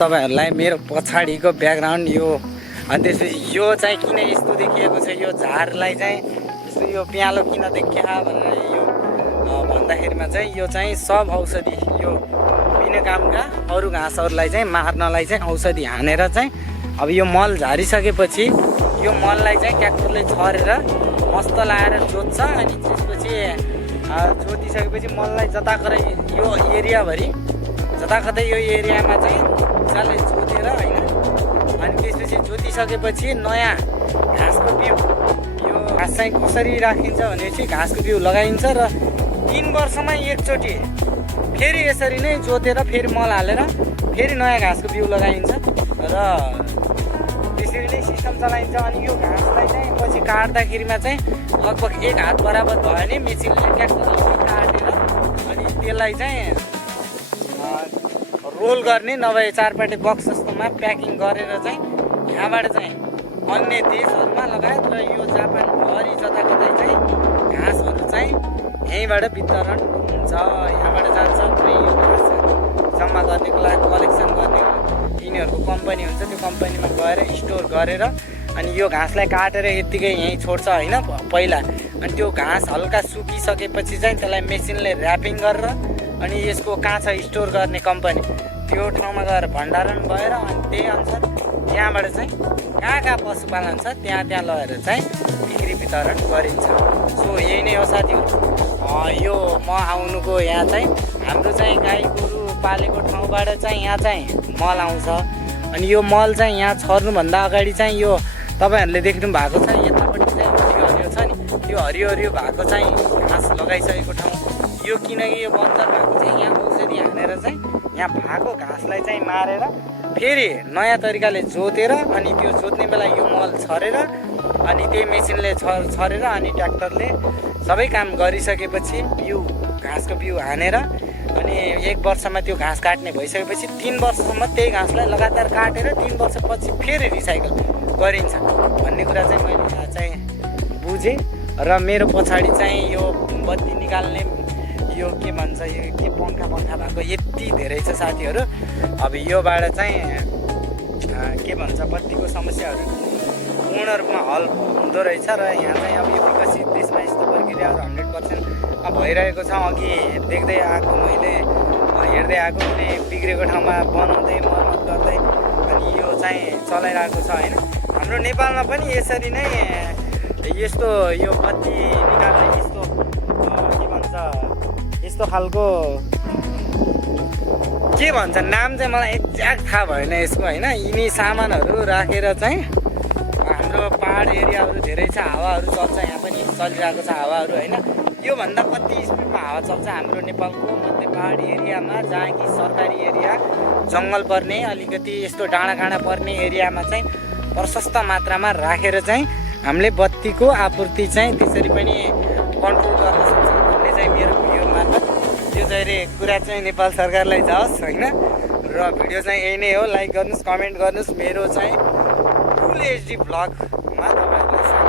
तपाईहरुलाई मेरो पछाडीको ब्याकग्राउन्ड यो अनि त्यसपछि यो चाहिँ किन यस्तो देखिएको छ यो झारलाई चाहिँ यस्तो यो प्यालो किन देखिया भनेर यो भन्दाखेरिमा चाहिँ यो चाहिँ सब औषधि यो बिना कामका अरु घाँसहरुलाई चाहिँ मार्नलाई चाहिँ औषधि हानेर चाहिँ अब यो मल झारिसकेपछि यो मललाई चाहिँ ट्र्याक्टरले छरेर मस्त लाएर जोत्छ अनि त्यसपछि जोतिसकेपछि मललाई जताकरै यो एरियाभरि जताकतै यो एरियामा चाहिँ मजाले जोतेर हैन अनि त्यसपछि जोतिसकेपछि नयाँ घाँसको बिउ यो घाँस चाहिँ कसरी राखिन्छ भनेपछि घाँसको बिउ लगाइन्छ र 3 वर्षमा एकचोटि फेरि यसरी नै जोतेर फेरि मल हालेर फेरि नयाँ घाँसको बिउ लगाइन्छ र त्यसरी नै सिस्टम चलाइन्छ अनि यो घाँसलाई चाहिँ पछि काट्दाखेरिमा चाहिँ लगभग 1 हात बराबर भयो भने मेसिनले ट्र्याक्टरले काटेर अनि त्यसलाई चाहिँ रोल गर्ने नभए 4 पाटे बक्स जस्तोमा प्याकिङ गरेर चाहिँ यहाँबाट चाहिँ अन्य देशहरुमा लगायत र यो जापान भरि जताकतै चाहिँ घाँसहरु चाहिँ यहीँबाट वितरण हुन्छ यहाँबाट जान्छ अनि यो घाँस जम्मा गर्नेको लागि कलेक्सन गर्ने यिनीहरुको कम्पनी हुन्छ त्यो कम्पनीमा गएर स्टोर गरेर अनि यो घाँसलाई काटेर यतिकै यहीँ छोड्छ हैन पहिला अनि त्यो घाँस हल्का सुकिसकेपछि चाहिँ त्यसलाई मेसिनले र्यापिङ गरेर अनि यसको काँचा स्टोर गर्ने कम्पनी त्यो ठाउँमा गएर भण्डारण भएर अनि त्यही अनुसार त्यहाँबाट चाहिँ कहाँ पशुपालन छ त्यहाँ लगेर चाहिँ बिक्री वितरण गरिन्छ सो यही नै हो साथीहरु यो म आउनुको यहाँ चाहिँ हाम्रो चाहिँ गाई गोरु पालेको ठाउँबाट चाहिँ यहाँ चाहिँ मल आउँछ अनि यो मल चाहिँ यहाँ छर्नुभन्दा अगाडि चाहिँ यो तपाईहरुले देख्नु भएको छ यतापट्टि चाहिँ हरियो छ नि यो हरियो भएको चाहिँ घाँस लगाइसकेको ठाउँ यो किनकि यो बन्जर भएको चाहिँ यहाँ औषधि हानेर चाहिँ यहाँ भएको घाँसलाई चाहिँ मारेर फेरि नयाँ तरिकाले जोतेर अनि त्यो जोत्ने बेला यो मल छरेर अनि त्यही मेसिनले छरेर अनि ट्र्याक्टरले सबै काम गरिसकेपछि बिउ घाँसको बिउ हानेर अनि 1 वर्षमा त्यो घाँस काट्ने भइसकेपछि 3 वर्षसम्म त्यही घाँसलाई लगातार काटेर 3 वर्षपछि फेरि रिसाइकल गरिन्छ भन्ने कुरा चाहिँ मैले यहाँ चाहिँ बुझेँ र मेरो पछाडि चाहिँ यो बत्ती निकाल्ने यो के भन्छ यो के पङ्खा भएको यति धेरै छ साथीहरु अब योबाट चाहिँ के भन्छ बत्तीको समस्याहरु पूर्ण रूपमा हल हुँदो रहेछ र यहाँ चाहिँ अब यो विकसित देशमा यस्तो प्रक्रियाहरु 100% भइरहेको छ अघि देख्दै आएको मैले हेर्दै आएको कुनै बिग्रेको ठाउँमा बनाउँदै मर्मत गर्दै अनि यो चाहिँ चलाइरहेको छ हैन हाम्रो नेपालमा पनि यसरी नै यस्तो यो बत्ती निकाल्ने यस्तो के भन्छ यस्तो खालको के भन्छ नाम चाहिँ मलाई एक्ज्याक्ट थाहा भएन यसको हैन यिनी सामानहरु राखेर चाहिँ हाम्रो पहाड एरियाहरु धेरै छ हावाहरु चल्छ यहाँ पनि चलिरहेको छ हावाहरु हैन यो भन्दा कति स्पिडमा हावा चल्छ हाम्रो नेपालको मध्य पहाड एरियामा जहाँ कि सरकारी एरिया जंगल पर्ने अलिकति यस्तो डाँडा पर्ने एरियामा चाहिँ प्रशस्त मात्रामा राखेर चाहिँ हामीले बत्तीको आपूर्ति चाहिँ त्यसरी पनि कन्ट्रोल गर्न सक्छौं भन्ने चाहिँ मेरो भिडियो मार्फत यो चाहिँ कुरा चाहिँ नेपाल सरकारलाई जाओस् हैन र भिडियो चाहिँ यही नै हो लाइक गर्नुस् कमेन्ट गर्नुस् मेरो चाहिँ फुल एचडी भ्लगमा तपाईहरुलाई